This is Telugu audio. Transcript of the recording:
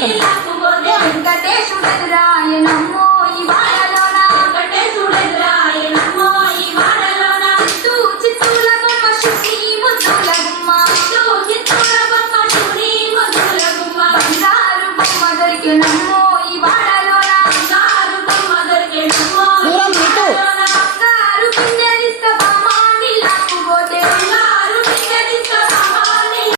వెంకటేశుడెదురాయనమ్మో ఈ వాడలోన వెంకటేశుడెదురాయనమ్మో ఈ వాడలోన చిత్తూల బొమ్మ శుని ముద్దుల గుమ్మ చిత్తూల బొమ్మ శుని ముద్దుల గుమ్మ బంగారు బొమ్మ దొరికెనమ్మో